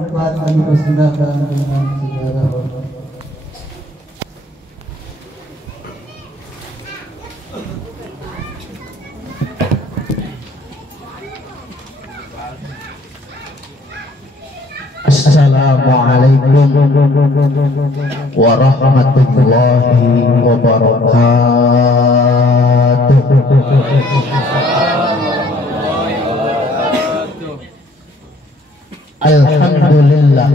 Tempat kami persembahkan dengan segala hormat. Assalamualaikum warahmatullahi wabarakatuh. Alhamdulillah,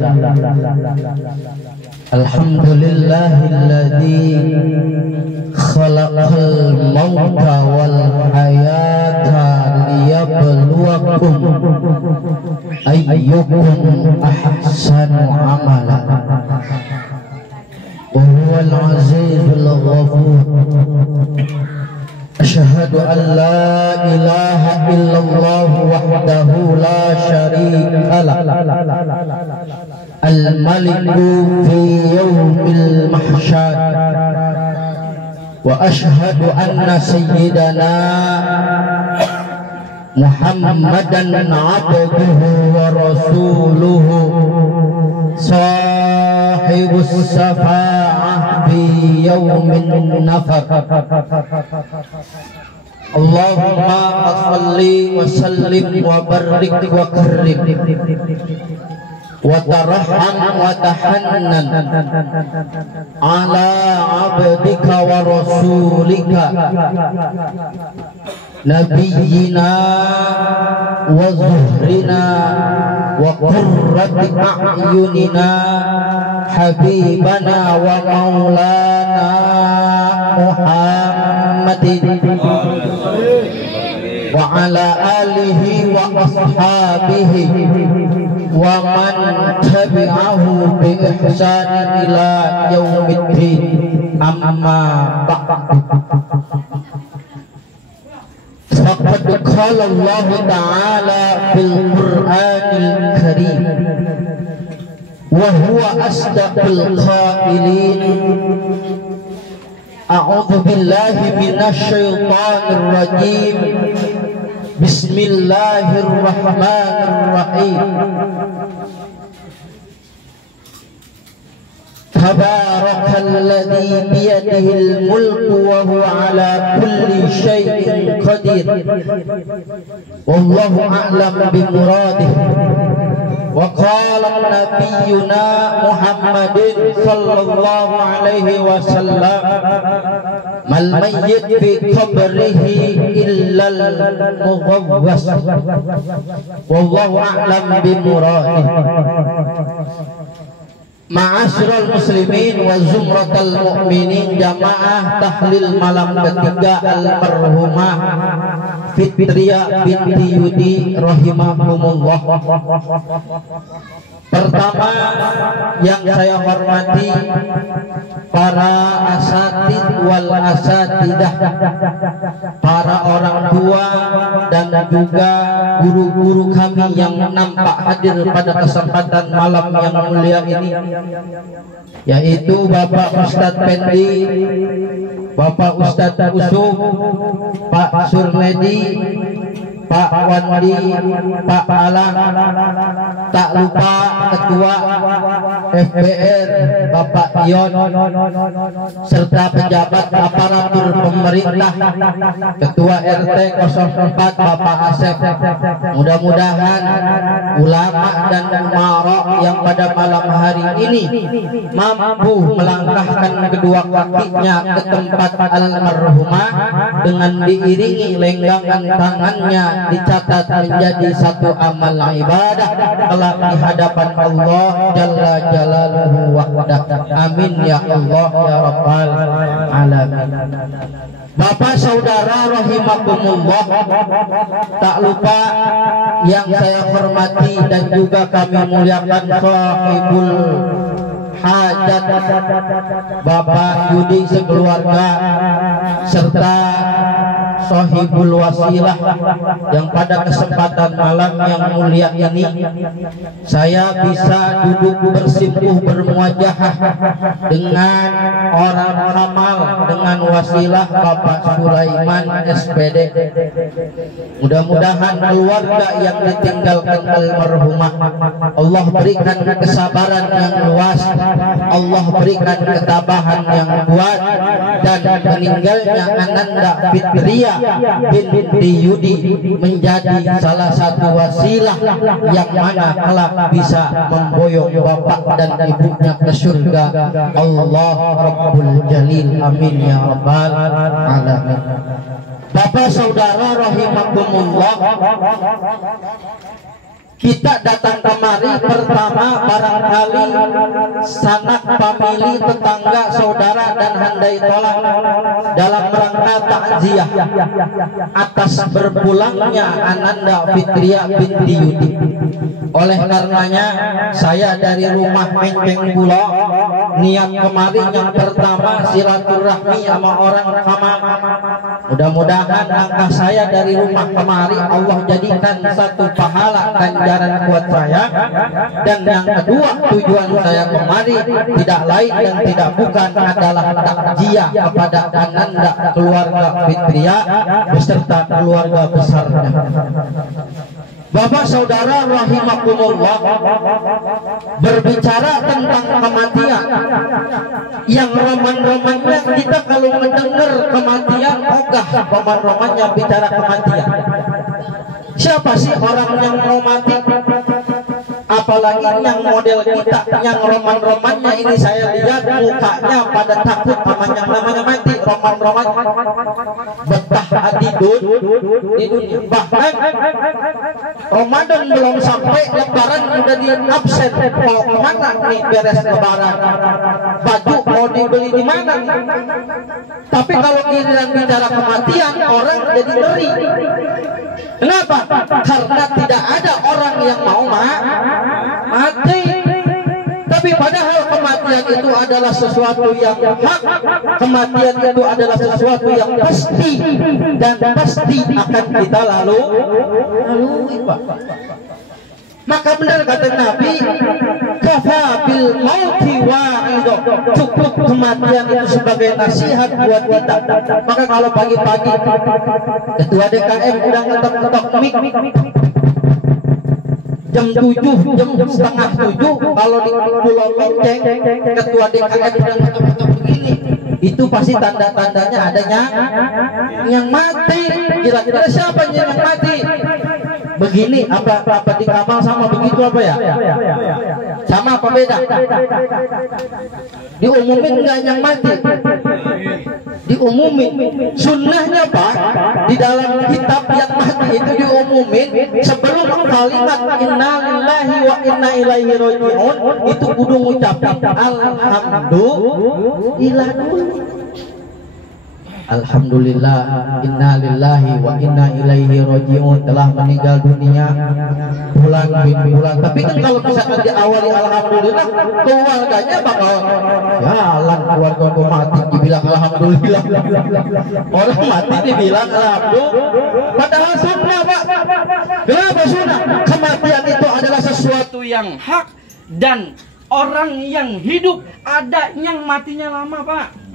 alhamdulillahilladzi khalaqal mauta wal hayata liyabluwakum ayyukum ahsanu amala wa huwal azizul ghafur. Asyhadu an la ilaha illallah wahdahu la syarika lah, al-maliku fi yawmil mahsyar, wa asyhadu anna sayyidana Muhammadan abduhu wa rasuluhu sahibus syafa'ah fi yawmin nafar. Allahumma salli wa sallim wa barik wa karim wa taraham wa tahannan ala abdika wa rasulika nabiyyina wa zuhrina wa qurrati a'yunina habibana wa maulana Muhammadin wa ala alihi wa ashabihi wa man tabi'ahu bi ihsan ila yaumiddin, amma ba'du. Faqad qala Allah ta'ala fil Qur'anil Karim wa huwa asdaqul qailin. A'udzu billahi minasy syaithanir rajim. Bismillahirrahmanirrahim. Tabarakalladzi biyadihil mulku wa huwa ala kulli syai'in qadir. Wallahu a'lam bimuradih. Wa qala nabiyyuna Muhammadin sallallahu alaihi wasallam, mal mayyit fi qabrihi illa al-mughawwas. Wallahu a'lam bimuradih. Ma'asyiral muslimin wa zumratal mu'minin, jamaah tahlil malam ketiga almarhumah Fitriyah binti Yudi rahimahumullah. Pertama yang saya hormati para asatid wal asatidah, para orang tua dan juga guru-guru kami yang nampak hadir pada kesempatan malam yang mulia ini, yaitu Bapak Ustadz Pendi, Bapak Ustadz Usum, Pak Surnedi, Pak Wandi, Pak Alang, tak lupa Ketua FBR Bapak Ion, serta pejabat aparatur pemerintah, Ketua RT 04 Bapak Asep. Mudah-mudahan ulama dan umarok yang pada malam hari ini mampu melangkahkan kedua kakinya ke tempat almarhumah dengan diiringi lenggangan tangannya, dicatat menjadi satu amal ibadah kelak di hadapan Allah Jalla Jalaluhu wahdah. Amin ya Allah ya Rabbal alamin. Bapak saudara rahimakumullah, tak lupa yang saya hormati dan juga kami muliakan sahibul hajat Bapak Yudi sekeluarga, serta sahibul wasilah yang pada kesempatan malam yang mulia ini saya bisa duduk bersimpuh bermuajahah dengan orang amal, dengan wasilah Bapak Sulaiman SPD. Mudah-mudahan keluarga yang ditinggalkan almarhumah Allah berikan kesabaran yang luas, Allah berikan ketabahan yang kuat, dan meninggalnya Ananda Fitria binti Yudi menjadi salah satu wasilah yang mana kelak bisa memboyong bapak dan ibunya ke surga Allah Rabbul Jalil, amin ya rabbal alamin. Bapak saudara rahimakumullah, kita datang kemari pertama barangkali sanak famili, tetangga, saudara dan handai tolak dalam rangka takziah atas berpulangnya Ananda Fitria binti Yudi. Oleh karenanya saya dari rumah Menceng Pulo niat kemari yang pertama silaturahmi sama orang kamar. Mudah-mudahan langkah saya dari rumah kemari Allah jadikan satu pahala ganjaran buat saya. Dan yang kedua, tujuan saya kemari tidak lain dan tidak bukan adalah takziah kepada Ananda keluarga Fitria beserta keluarga besarnya. Bapak saudara rahimakumullah, berbicara tentang kematian yang roman-romannya, kita kalau mendengar kematian ogah roman-romannya bicara kematian. Siapa sih orang yang mau mati? Apalagi yang model kita, yang roman-romannya ini saya lihat mukanya pada takut sama yang namanya mati. Roman-roman betah adidun di dunia. Bahkan Ramadan belum sampai, Lebaran udah di absen. Mau kemana nih beres Lebaran? Baju mau dibeli di mana? Tapi kalau giliran bicara kematian, orang jadi ngeri. Kenapa? Karena tidak ada orang yang mau mati. Tapi padahal kematian itu adalah sesuatu yang hak, kematian itu adalah sesuatu yang pasti dan pasti akan kita lalui, Pak. Maka benar kata Nabi, kafa bil mauti wa'idho, cukup kematian itu sebagai nasihat buat kita. Maka kalau pagi-pagi ketua DKM udah ngetok-ngetok mik jam 7, jam setengah 7, kalau di Pulau Menceng ketua DKM udah ngetok-ngetok begini, itu pasti tanda-tandanya adanya yang mati. Kira-kira siapa yang mati? Begini apa di Kamal sama begitu apa ya? Sama apa beda? Diumumin nggak yang mati? Diumumin. Sunnahnya Pak, di dalam kitab yang mati itu diumumin sebelum kalimat inna lillahi wa inna ilaihi raji'un itu kudu ngucapin alhamdulillah. Alhamdulillah, inna lillahi wa inna ilaihi raji'un, telah meninggal dunia bulan bin bulan. Tapi kan kalau misalkan diawali alhamdulillah, keluarganya bakal jalan. Keluarga mati dibilang alhamdulillah, orang mati dibilang alhamdulillah. Padahal sunnah Pak. Kenapa sunnah? Kematian itu adalah sesuatu yang hak, dan orang yang hidup ada yang matinya lama Pak.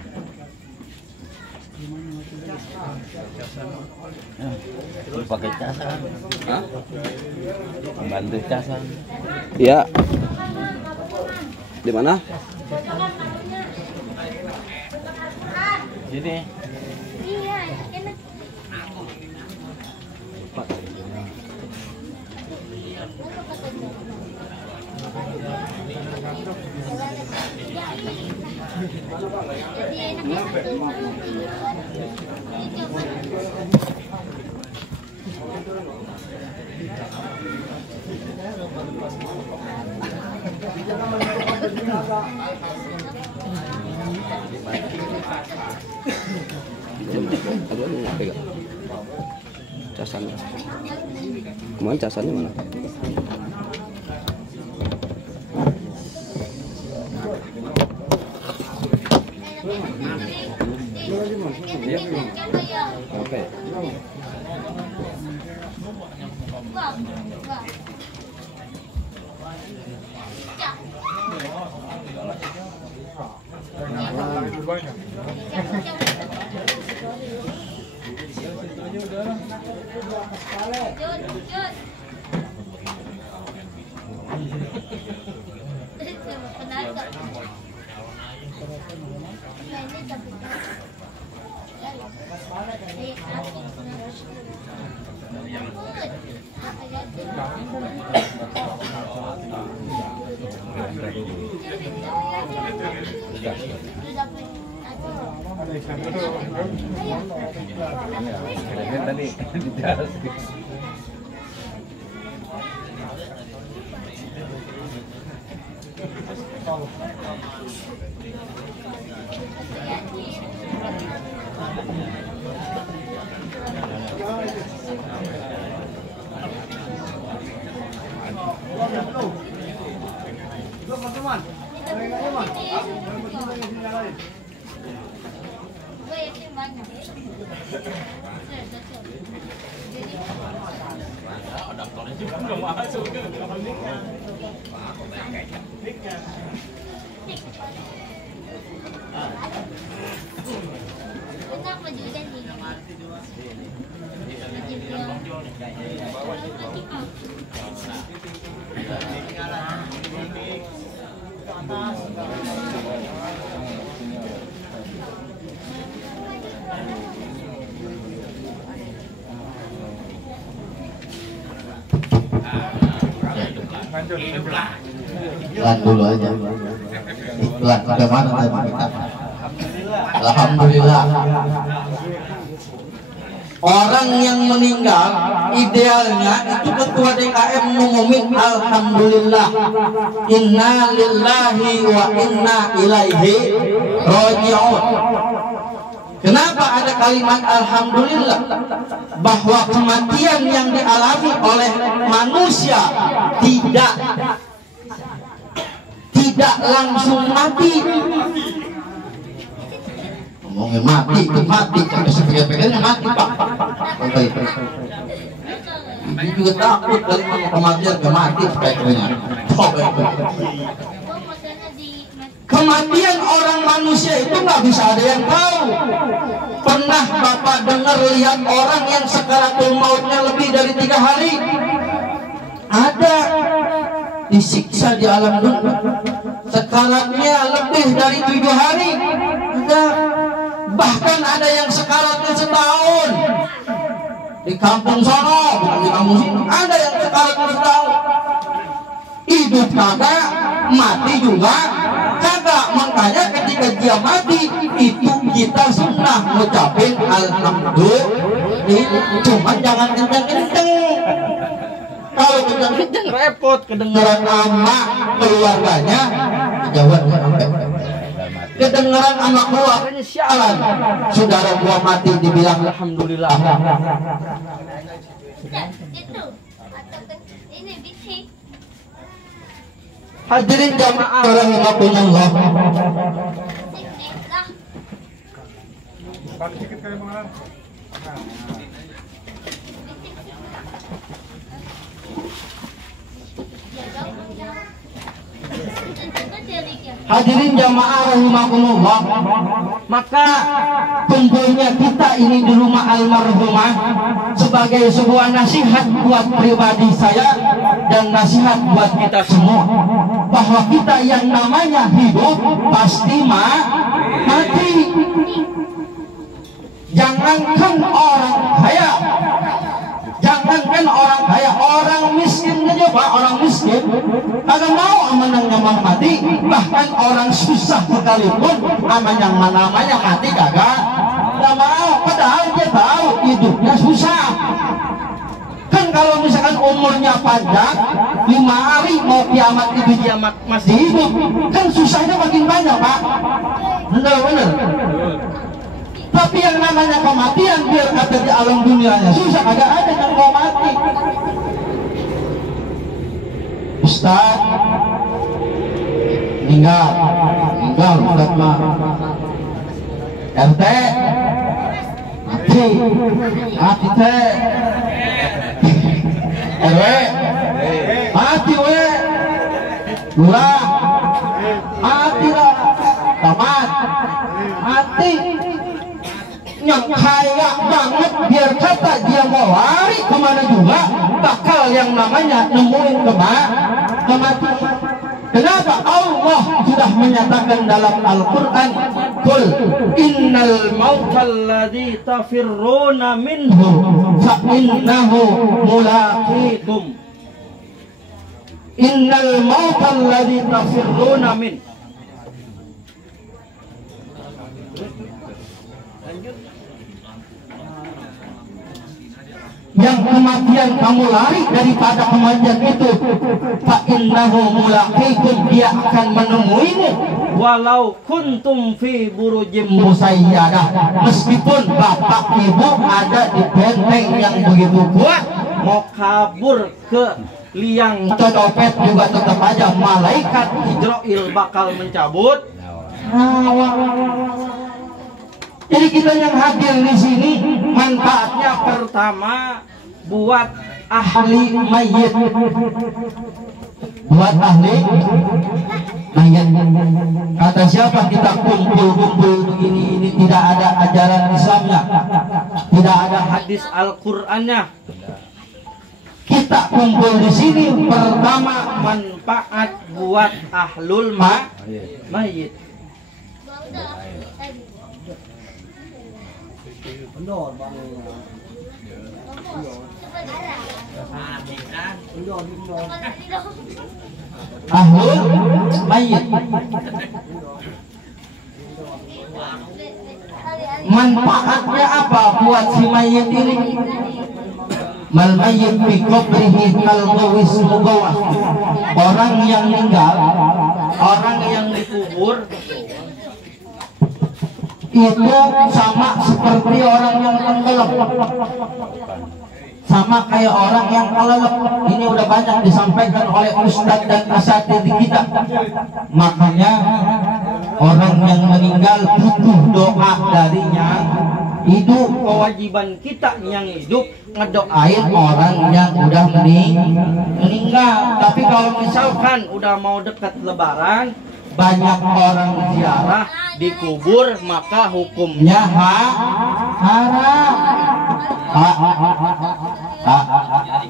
Pakai casan, membantu casan. Ya. Di mana? Sini. Casannya. Kemarin casannya mana? Oke. Iklan dulu aja. Iklan bagaimana tadi kita? Alhamdulillah. Orang yang meninggal idealnya itu ketua DKM ngumumin alhamdulillah, inna lillahi wa inna ilaihi raji'un. Kenapa ada kalimat alhamdulillah? Bahwa kematian yang dialami oleh manusia tidak langsung mati. Ngomongnya mati itu mati, sampai sepikir-pikirnya mati pak. Ini juga takut kali kematian gak mati sepikirnya. Kematian orang manusia itu nggak bisa ada yang tahu. Pernah Bapak dengar lihat orang yang sakaratul mautnya lebih dari 3 hari? Ada. Disiksa di alam dunia. Sekaratnya lebih dari 7 hari. Ada. Bahkan ada yang sekaratnya setahun. Di kampung sono, bukan di kampung sini. Ada yang sekaratnya setahun. Hidup kagak, mati juga kagak. Makanya ketika dia mati itu kita sunnah ngucapin alhamdulillah. Cuma jangan kenceng-kenceng. Kalau kenceng-kenceng repot, kedengaran sama keluarganya kejauhan sampai. Kedengaran sama keluarganya sialan. Saudara gua mati dibilang alhamdulillah. Itu ini bisik. Hadirin jamaah rahimakumullah. Hadirin jamaah rahimakumullah. Maka kumpulnya kita ini di rumah almarhumah sebagai sebuah nasihat buat pribadi saya dan nasihat buat kita semua, bahwa kita yang namanya hidup pasti mati. Jangankan orang kaya, jangankan orang kaya, orang miskin aja pak, orang miskin kagak mau aman yang namanya mati. Bahkan orang susah sekalipun aman yang namanya mati kagak mau, padahal dia tahu hidupnya susah. Kan kalau misalkan umurnya panjang 5 hari mau kiamat itu dia masih hidup, kan susahnya makin banyak pak. Bener. Tapi yang namanya kematian biar kata di alam dunianya susah, agak ada yang mau mati. Ustaz meninggal Ustaz mah. RT mati teh. RW mati we. Lurah mati lah. Tamat mati. Yang kaya banget biar kata dia mau lari kemana juga bakal yang namanya nemuin kematian. Kenapa? Allah sudah menyatakan dalam Al-Quran, Qul innal mautal ladzi tafirruna minhu fa innahu mulaqikum. innal mautal ladzi tafirruna min. Yang kematian kamu lari daripada kematian itu, fa innahu mulaqikum, dia akan menemuimu walau kuntum fi burujim musayyadah, meskipun bapak ibu ada di benteng yang begitu kuat, mau kabur ke liang copet juga tetap aja malaikat Israil bakal mencabut nyawa. Jadi kita yang hadir di sini manfaatnya pertama buat ahli mayit. Buat ahli mayit. Kata siapa kita kumpul-kumpul begini, ini tidak ada ajaran Islamnya, tidak ada hadis Al-Qur'annya. Kita kumpul di sini pertama manfaat buat ahlul mayit. Ahlul mayit. Manfaatnya apa buat si mayit ini? Mal mayyit fi qabrihi kal ghawis mugawah. Orang yang meninggal, orang yang dikubur itu sama seperti orang yang tenggelam, sama kayak orang yang kelelep. Ini udah banyak disampaikan oleh ustadz dan asatidz kita. Makanya orang yang meninggal butuh doa darinya hidup. Kewajiban kita yang hidup ngedoain orang yang udah meninggal. Tapi kalau misalkan udah mau dekat lebaran, banyak orang ziarah dikubur, maka hukumnya haram.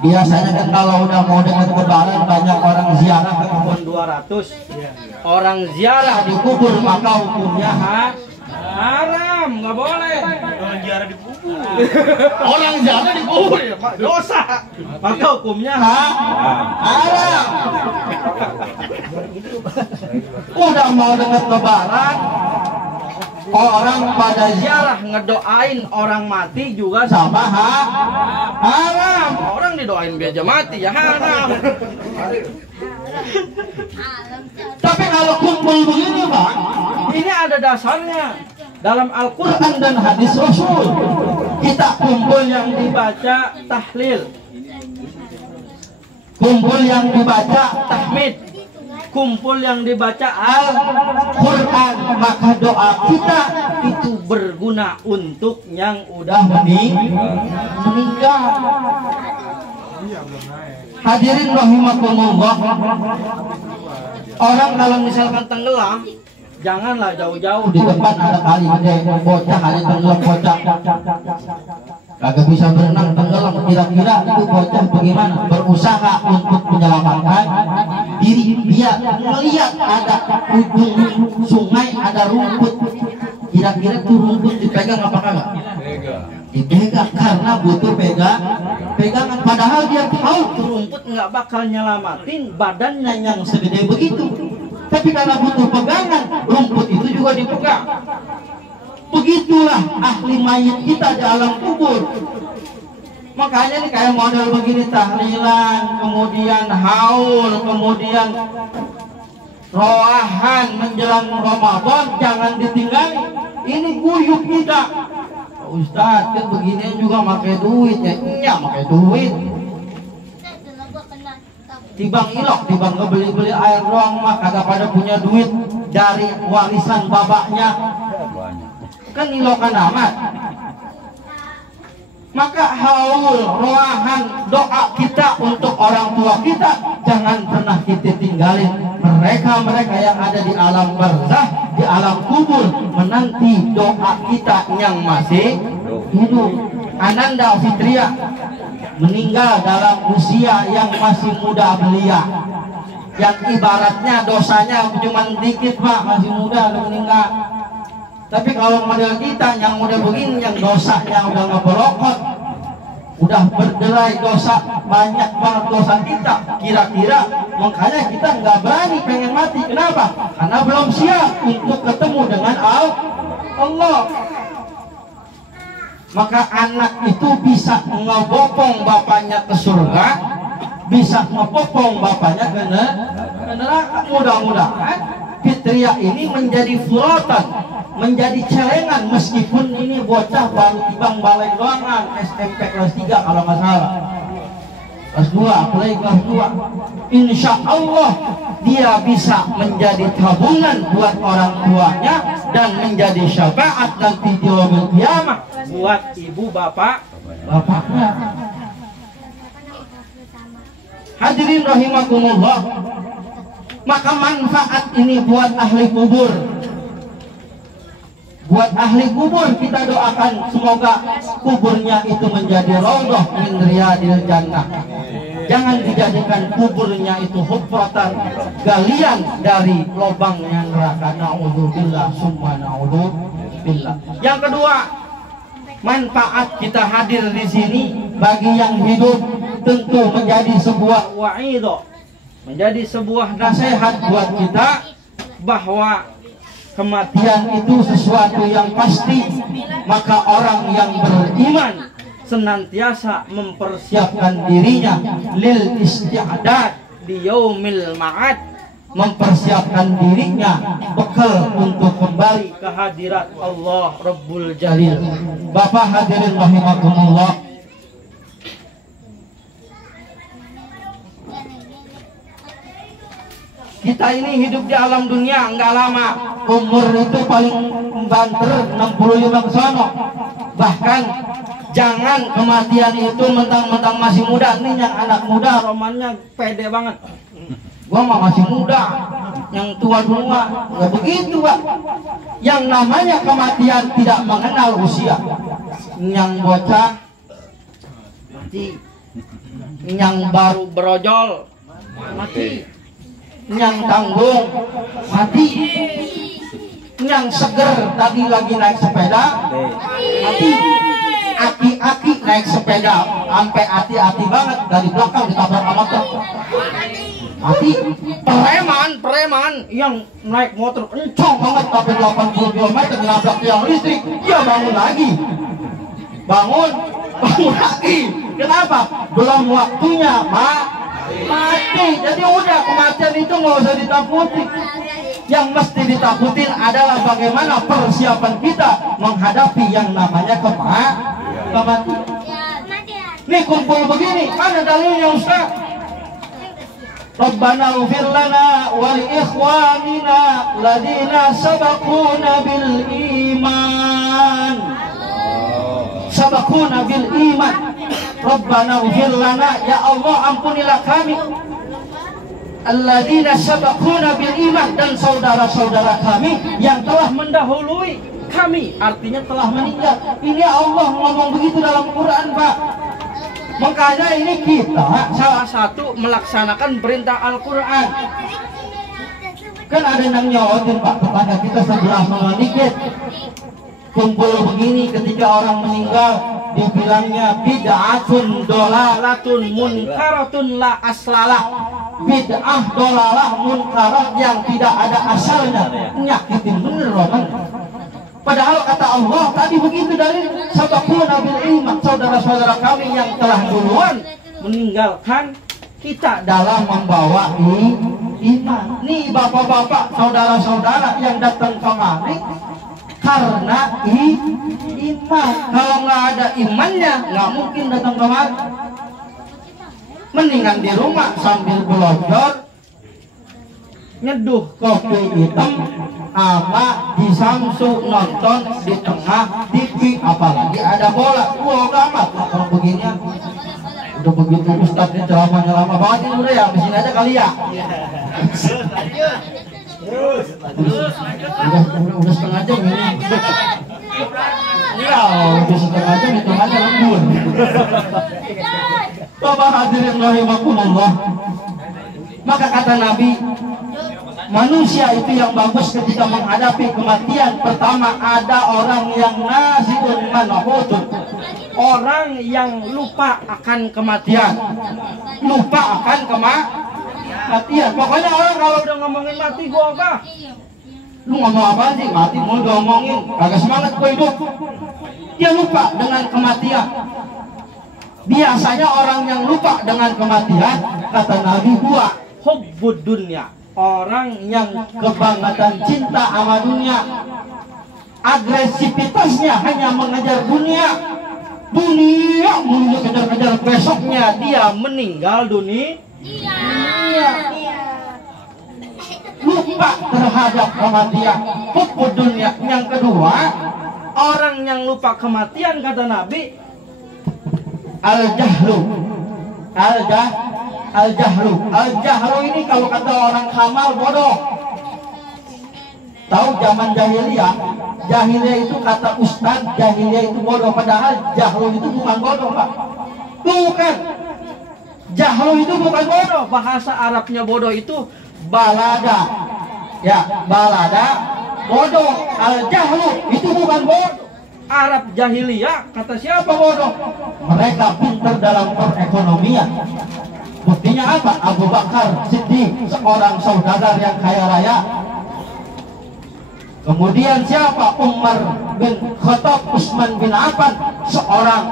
Biasanya kan kalau udah mau dekat lebaran banyak orang ziarah ke kebun 200. Orang ziarah dikubur maka hukumnya haram, nggak boleh. Orang ziarah dikubur. Orang ziarah dikubur ya, Pak, dosa. Maka hukumnya haram. Udah mau dekat lebaran, orang pada ziarah ngedoain orang mati juga sama haram. Orang didoain biasa mati ya haram. Tapi kalau kumpul begini Pak, ini ada dasarnya dalam Al-Quran dan hadis Rasul. Kita kumpul yang dibaca tahlil, kumpul yang dibaca tahmid, kumpul yang dibaca Al-Quran, maka doa kita itu berguna untuk yang udah meninggal. Hadirin rahimakumullah, orang kalau misalkan tenggelam, janganlah jauh-jauh di depan ada kali ada bocah, ada tenggelam bocah, kagak bisa berenang tenggelam. Kira-kira itu bocah bagaimana? Berusaha untuk menyelamatkan diri, dia melihat ada ujung sungai ada rumput, kira-kira itu rumput dipegang apa kagak? Dipegang, karena butuh pegangan. Padahal dia tahu rumput nggak bakal nyelamatin badannya yang segede begitu, tapi karena butuh pegangan, rumput itu juga dipegang. Begitulah ahli mayit kita di alam kubur. Makanya nih kayak model begini, tahlilan, kemudian haul, kemudian roahan menjelang Ramadan, jangan ditinggali. Ini guyup kita. Ustaz, kan beginian juga pakai duit ya? Iya, pakai duit. Tibang ilok, tibang ngebeli-beli air doang mah kagak pada punya duit dari warisan bapaknya. Kan ilokan amat. Maka haul, roahan, doa kita untuk orang tua kita jangan pernah kita tinggalin. Mereka yang ada di alam barzah, di alam kubur, menanti doa kita yang masih hidup. Ananda Fitria meninggal dalam usia yang masih muda belia, yang ibaratnya dosanya cuma dikit Pak, masih muda udah meninggal. Tapi kalau model kita yang muda begini, yang dosanya udah ngeberokot, udah berderai dosa, banyak banget dosa kita. Kira-kira makanya kita nggak berani pengen mati. Kenapa? Karena belum siap untuk ketemu dengan Allah. Maka anak itu bisa ngebopong bapaknya ke surga, bisa ngebopong bapaknya ke neraka. Mudah-mudahan fitriah ini menjadi furotan, menjadi celengan, meskipun ini bocah baru tibang balai doangan, SMP kelas 3 kalau nggak salah, kelas 2, apalagi kelas 2. Insya Allah dia bisa menjadi tabungan buat orang tuanya dan menjadi syafaat nanti di yaumil qiyamah buat ibu bapaknya. Hadirin rahimakumullah, maka manfaat ini buat ahli kubur. Buat ahli kubur kita doakan semoga kuburnya itu menjadi raudhah min riyadil jannah. Jangan dijadikan kuburnya itu hufratan, galian dari lubangnya neraka. Naudzubillah summa naudzubillah. Yang kedua, manfaat kita hadir di sini bagi yang hidup tentu menjadi sebuah wa'idhah, menjadi sebuah nasihat buat kita bahwa kematian itu sesuatu yang pasti. Maka orang yang beriman senantiasa mempersiapkan dirinya lil isti'dad di yaumil ma'ad, mempersiapkan dirinya bekal untuk kembali ke hadirat Allah Rabbul Jalil. Bapak hadirin rahimakumullah, kita ini hidup di alam dunia enggak lama. Umur itu paling banter 65 ke sono. Bahkan jangan kematian itu mentang-mentang masih muda. Nih yang anak muda romannya pede banget. Gua mah masih muda. Yang tua-tua enggak begitu, Pak. Yang namanya kematian tidak mengenal usia. Yang bocah mati. Yang baru berojol mati. Yang tanggung mati, yang seger tadi lagi naik sepeda mati, aki-aki naik sepeda sampai hati-hati banget dari belakang ditabrak sama truk mati, preman yang naik motor kencang banget sampai 80 km nabrak tiang listrik, dia bangun lagi, bangun lagi. Kenapa? Belum waktunya mati. Jadi udah, kematian itu nggak usah ditakuti. Yang mesti ditakutin adalah bagaimana persiapan kita menghadapi yang namanya kematian. Nih kumpul begini, mana dalilnya Ustaz? Rabbana ighfir lana wa li ikhwanina ladina sabaquna bil iman. Sabaquna bil iman. Rabbana ighfir lana, ya Allah ampunilah kami, alladzina sabaquna bil iman, dan saudara-saudara kami yang telah mendahului kami, artinya telah meninggal. Ini Allah ngomong begitu dalam Quran, Pak. Makanya ini kita salah satu melaksanakan perintah Al-Quran. Kan ada yang nyawatin, Pak, kepada kita sebelah mana dikit. Kumpul begini ketika orang meninggal dibilangnya bid'atun dolalatun munkaratun la aslalah. Bid'ah dolalah munkarat yang tidak ada asalnya, nyakitin bener Roman. Padahal kata Allah tadi begitu dari sabaquna bil iman, saudara-saudara kami yang telah duluan meninggalkan kita dalam membawa iman. Nih bapak-bapak, saudara-saudara yang datang kemari karena iman. Kalau nggak ada imannya nggak mungkin datang kemari. Mendingan di rumah sambil belonjor nyeduh kopi hitam sama di Samsu nonton di tengah TV, apalagi ada bola. Wah amat kalau begini. Udah begitu Ustadznya ceramahnya lama banget ini, udah ya mesin aja kali ya. Udah setengah jam ini. Ya, udah setengah jam hitungannya lembur. Bapak hadirin rahimakumullah. Maka kata Nabi, manusia itu yang bagus ketika menghadapi kematian. Pertama, ada orang yang nasiun manahutun, orang yang lupa akan kematian. Lupa akan kematian. Pokoknya orang kalau udah ngomongin mati gua apa? Lu ngomong apa sih? Mati mau ngomongin. Kagak semangat gua hidup. Dia lupa dengan kematian. Biasanya orang yang lupa dengan kematian, kata Nabi gua, hubbud dunya. Orang yang kebangetan cinta sama dunia. Agresivitasnya hanya mengejar dunia. Dunia mulu kejar-kejar, besoknya dia meninggal dunia. Lupa terhadap kematian. Hubbud dunya. Yang kedua, orang yang lupa kematian, kata Nabi, al-jahlu. Al-jahlu ini kalau kata orang Kamal bodoh. Tahu zaman jahiliyah? Jahiliyah itu kata ustaz, jahiliyah itu bodoh. Padahal jahlu itu bukan bodoh, Pak. Bukan. Jahlu itu bukan bodoh. Bahasa Arabnya bodoh itu balada. Ya, balada bodoh. Al-jahlu itu bukan bodoh. Arab jahiliyah kata siapa bodoh? Mereka pintar dalam perekonomian. Buktinya apa? Abu Bakar Siddiq, seorang saudagar yang kaya raya. Kemudian siapa? Umar bin Khattab, Utsman bin Affan, seorang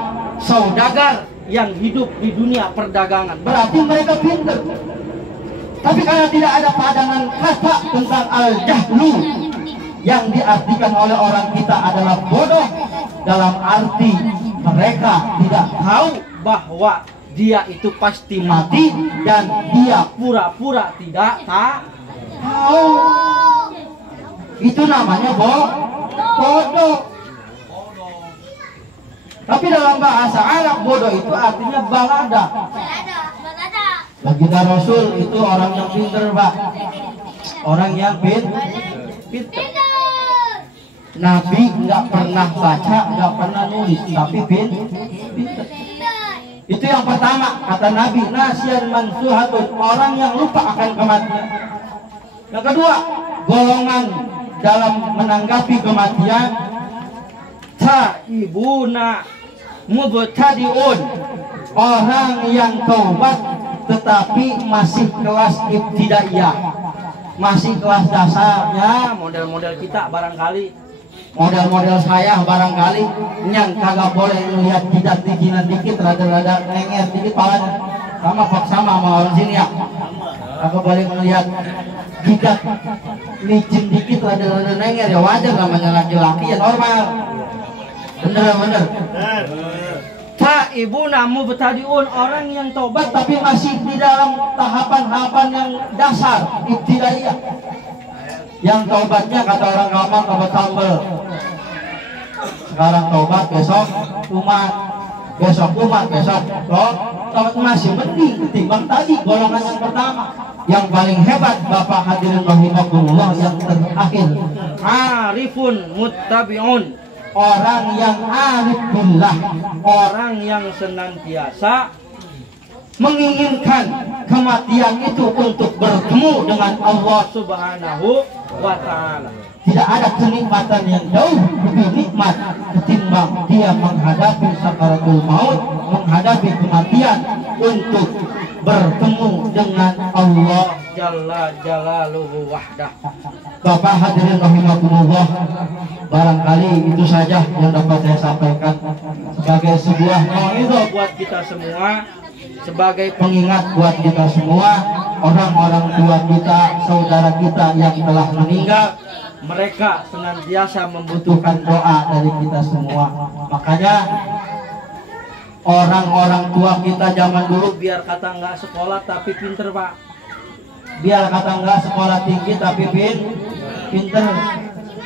saudagar yang hidup di dunia perdagangan. Berarti mereka pintar. Tapi karena tidak ada padanan kata tentang al-jahlu, yang diartikan oleh orang kita adalah bodoh, dalam arti mereka tidak tahu bahwa dia itu pasti mati dan dia pura-pura tidak tahu. Itu namanya bodoh. Tapi dalam bahasa Arab bodoh itu artinya balada. Baginda Rasul itu orang yang pintar, Pak. Orang yang pintar. Nabi nggak pernah baca, nggak pernah nulis, tapi pintar. Itu yang pertama, kata Nabi, nasiyan mansuhatun, orang yang lupa akan kematian. Yang kedua, golongan dalam menanggapi kematian, taibuna mubtadiun, orang yang taubat tetapi masih kelas ibtidaiyah, masih kelas dasarnya. Model-model kita barangkali, model-model saya barangkali yang kagak boleh melihat jidat dikit, rada-rada nengir dikit palanya. Sama orang sini ya, kagak boleh melihat jidat licin dikit, rada-rada nengir, ya wajar, namanya laki-laki ya normal. Bener. Taibuna mubtadiun, orang yang tobat tapi masih di dalam tahapan-tahapan yang dasar ibtidaiyah. Yang tobatnya kata orang gampang tobat sambel. Sekarang tobat, besok umat, besok tobat, masih mending ketimbang tadi golongan yang pertama. Yang paling hebat Bapak hadirin rahimakumullah, yang terakhir arifun muttabi'un, orang yang arif billah, orang yang senantiasa menginginkan kematian itu untuk bertemu dengan Allah Subhanahu wa ta'ala. Tidak ada kenikmatan yang jauh lebih nikmat ketimbang dia menghadapi sakaratul maut, menghadapi kematian untuk bertemu dengan Allah Jalla Jalaluhu wahdah. Bapak hadirin rahimakumullah, barangkali itu saja yang dapat saya sampaikan sebagai sebuah mau'izah buat kita semua, sebagai pengingat buat kita semua, orang-orang tua kita, saudara kita yang telah meninggal. Mereka senantiasa membutuhkan doa dari kita semua. Makanya orang-orang tua kita zaman dulu biar kata nggak sekolah tapi pinter, Pak. Biar kata nggak sekolah tinggi tapi pinter.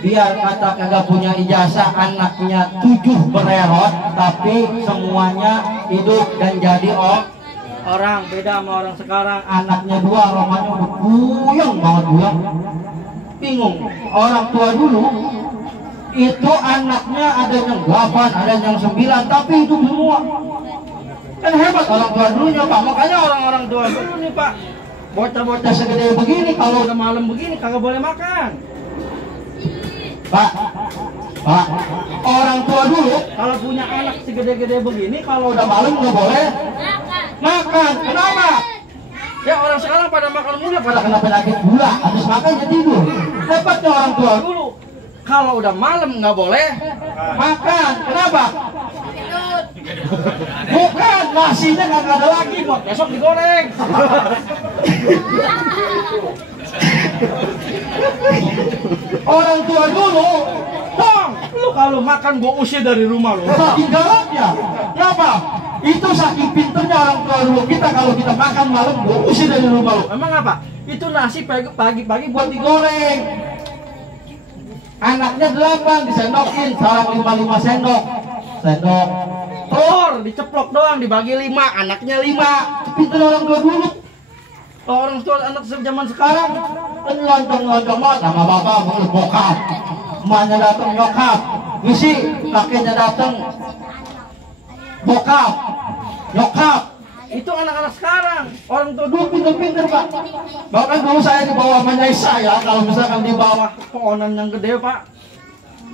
Biar kata kagak punya ijazah, anaknya 7 bererot tapi semuanya hidup dan jadi orang. Beda sama orang sekarang, anaknya 2, romanya udah buyang banget, buyang. Bingung. Orang tua dulu itu anaknya ada yang 8, ada yang 9, tapi hidup semua. Kan hebat orang tua dulunya, Pak. Makanya orang-orang tua dulu nih, Pak, bocah-bocah segede begini kalau udah malam begini kagak boleh makan, Pak. Pak, orang tua dulu kalau punya anak segede-gede begini, kalau udah malam nggak boleh makan. Kenapa? Ya orang sekarang pada makan mulu, pada kena penyakit gula, habis makan jadi tidur. Hebatnya orang tua dulu, kalau udah malam nggak boleh makan. Kenapa? Bukan, nasinya nggak ada lagi, buat besok digoreng. Orang tua dulu, Tong, lu kalau makan gua usir dari rumah lu. Saking galaknya. Kenapa? Itu saking pinternya orang tua dulu. Kita kalau kita makan malam gua usir dari rumah lu. Emang apa? Itu nasi pagi-pagi buat digoreng. Anaknya 8 disendokin, salam 5 sendok. Sendok. Telur diceplok doang, dibagi 5, anaknya 5. Pinter orang tua dulu. Orang tua anak zaman sekarang loncong-loncong banget sama bapak bokap, emaknya datang nyokap, misi kakeknya datang bokap, nyokap. Itu anak-anak sekarang. Orang tua dulu pinter-pinter pak. Bahkan dulu saya di bawah menyai saya, kalau misalkan di bawah pohonan yang gede pak,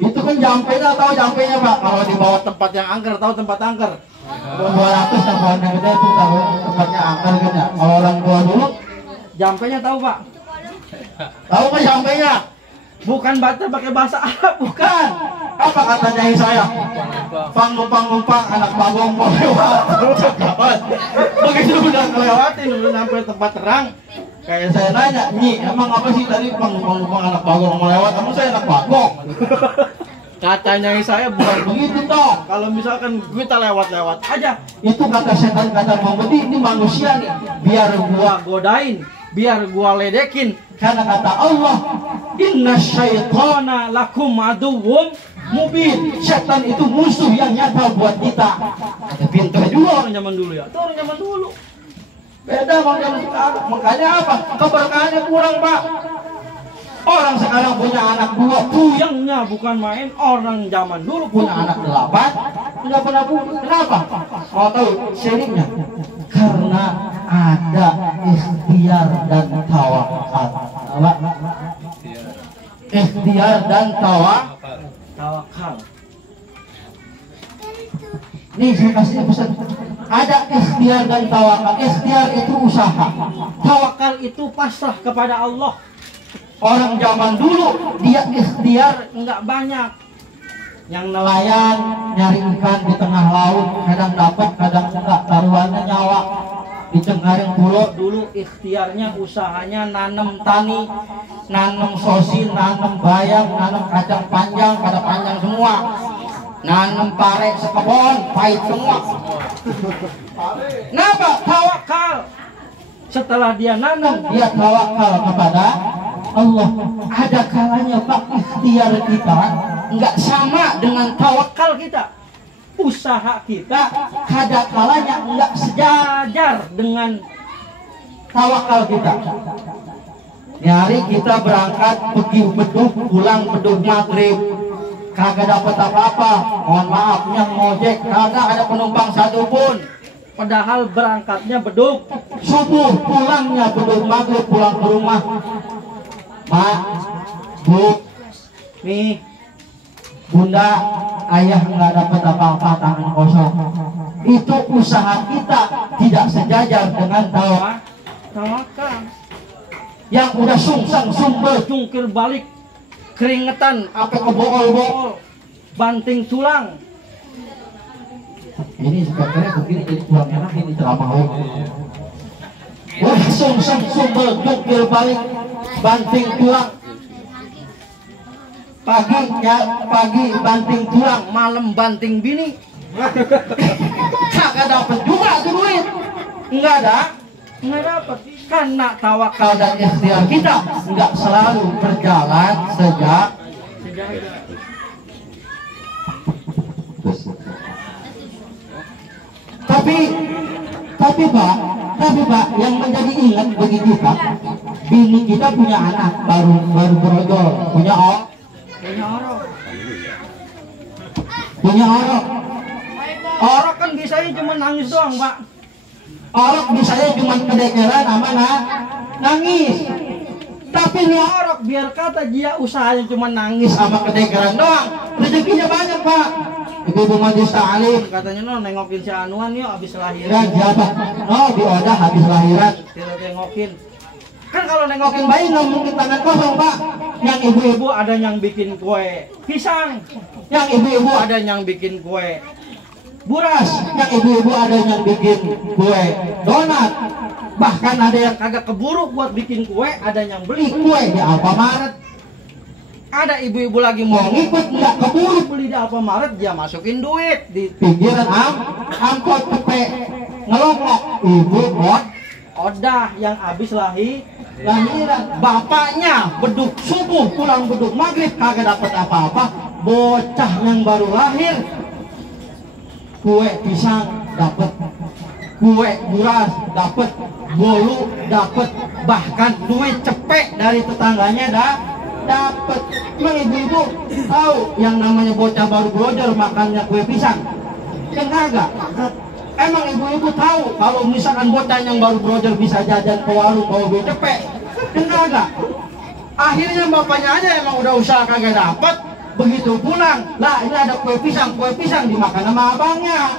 itu kan jampenya, tahu jampenya pak. Kalau di bawah tempat yang angker, tahu tempat angker 200 yang pohon yang gede itu tahu tempatnya angker kan ya. Kalau orang tua dulu jampenya tahu pak? Tahu kan jampenya? Bukan baca pakai bahasa Arab, bukan. Apa kata nyai saya? Numpang anak bagong mau lewat. Begitu udah ngelewatin, udah sampai tempat terang, kayak saya nanya, Nyi, emang apa sih tadi numpang anak bagong mau lewat? Kamu saya anak bagong. Katanya saya bukan begitu toh. Kalau misalkan kita lewat-lewat aja, itu kata setan, kata pembedi, ini manusia nih, biar gua godain, biar gua ledekin. Karena kata Allah, inna syaitana lakum aduwwum mubin. Setan itu musuh yang nyata buat kita. Pintar juga orang zaman dulu ya. Itu orang zaman dulu. Beda orang zaman sekarang. Makanya apa? Keberkahannya kurang pak. Orang sekarang punya anak 2, puyengnya bukan main. Orang zaman dulu punya anak 8, nggak pernah punya. Kenapa? Mau tahu syiriknya? Karena ada ikhtiar dan tawakal. Ikhtiar dan tawakal. Nih saya kasih pesan. Ada ikhtiar dan tawakal. Ikhtiar itu usaha. Tawakal itu pasrah kepada Allah. Orang zaman dulu dia ikhtiar nggak banyak. Yang nelayan nyari ikan di tengah laut, kadang dapat, kadang enggak, taruhannya nyawa. Di Cengkareng Pulau dulu ikhtiarnya, usahanya nanam tani, nanam sosis, nanam bayam, nanam kacang panjang, pada panjang semua. Nanam pare sekebon, pahit semua. Kenapa? Tawakal. Setelah dia nanam, dia tawakal kepada Allah. Ada kalanya pak, ikhtiar kita nggak sama dengan tawakal kita. Usaha kita ada kalanya nggak sejajar dengan tawakal kita. Nyari kita berangkat pergi beduk, pulang beduk maghrib, kagak dapat apa-apa. Mohon maaf, yang ngojek kagak ada penumpang satu pun. Padahal berangkatnya beduk subuh, pulangnya beduk maghrib, pulang ke rumah. Mak, Bu, nih, Bunda, ayah nggak dapat apa-apa, tangan kosong. Itu usaha kita tidak sejajar dengan tawakal. Yang udah sungsang, sumbel, jungkir balik, keringetan, apa kebool-bool, banting tulang. Ini sebenarnya begini, jadi tulang enak ini ceramah. Udah sungsang, sumbel, jungkir balik, banting tulang. Pagi banting tulang, malam banting bini. Kagak dapat juga tuh duit. Enggak dapat. Karena tawakal dan ikhtiar kita enggak selalu berjalan sejajar. Tapi Pak, yang menjadi ingat bagi kita, bini kita punya anak baru berojol, punya orok. Orok kan bisanya cuma nangis doang, Pak. Orok bisanya cuma kedekeran sama nangis. Tapi ngorok biar kata dia usahanya cuma nangis sama kedekeran doang. Rezekinya banyak, Pak. Ibu-ibu majlis ta'lim Katanya no nengokin si Anuan yuk habis lahiran. siapa? Oh, di Odah habis lahiran. Tidak nengokin. Kan kalau nengokin bayi nggak mungkin tangan kosong, Pak. Yang ibu-ibu ada yang bikin kue pisang, Yang ibu-ibu ada yang bikin kue buras, yang ibu-ibu ada yang bikin kue donat, bahkan ada yang kagak keburu buat bikin kue, ada yang beli. kue di Alfamaret. Ada ibu-ibu lagi mau Mau ngikut nggak keburu beli di Alfamaret, dia masukin duit di pinggiran angkot cepet ngelongok ibu buat Odah yang habis lahiran. bapaknya beduk subuh pulang beduk maghrib kagak dapat apa-apa, bocah yang baru lahir kue pisang dapat, kue buras dapat, bolu dapat, bahkan duit cepek dari tetangganya dapat. Emang ibu-ibu tahu yang namanya bocah baru brojor makannya kue pisang? Kan kagak. Emang ibu-ibu tahu kalau misalkan bocah yang baru brojor bisa jajan ke warung bawa duit cepek? Kan kagak. Akhirnya bapaknya aja emang udah usaha kagak dapat, begitu pulang, lah ini ada kue pisang dimakan sama abangnya,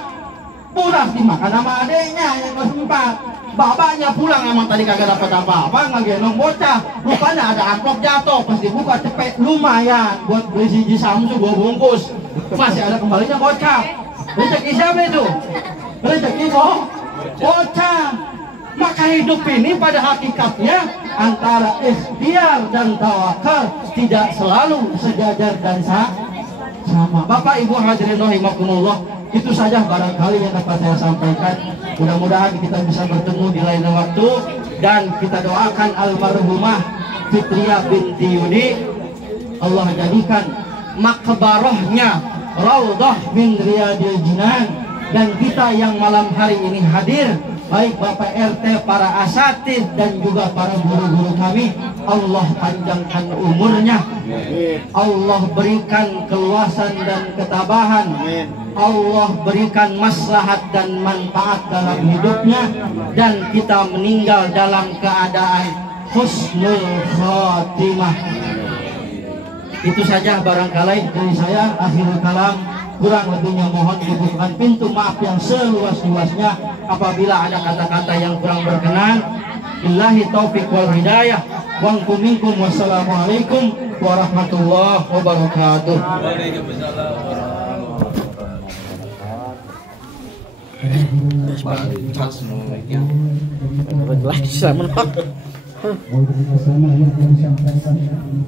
buras dimakan sama adeknya yang keempat. Bapaknya pulang emang tadi kagak dapat apa-apa, ngegendong bocah, rupanya ada amplop jatuh, pas dibuka cepet lumayan buat beli siji Samsu 2 bungkus, masih ada kembalinya bocah. Rezeki siapa itu? Rezeki bocah. Maka hidup ini pada hakikatnya antara ikhtiar dan tawakal tidak selalu sejajar dan sama. Bapak Ibu hadirin rahimakumullah, itu saja barangkali yang dapat saya sampaikan. Mudah-mudahan kita bisa bertemu di lain waktu, dan kita doakan almarhumah Fitria binti Yudi, Allah jadikan makbarahnya raudhah min riyadil jinan. Dan kita yang malam hari ini hadir, baik Bapak RT, para asatid dan juga para guru-guru kami, Allah panjangkan umurnya, Allah berikan keluasan dan ketabahan, Allah berikan maslahat dan manfaat dalam hidupnya, dan kita meninggal dalam keadaan husnul khotimah. Itu saja barangkali dari saya, akhirul kalam. Kurang lebihnya mohon dibukakan pintu maaf yang seluas-luasnya apabila ada kata-kata yang kurang berkenan. Billahi taufik wal hidayah. Wa minkum. Wassalamualaikum warahmatullahi wabarakatuh. Waalaikumsalam.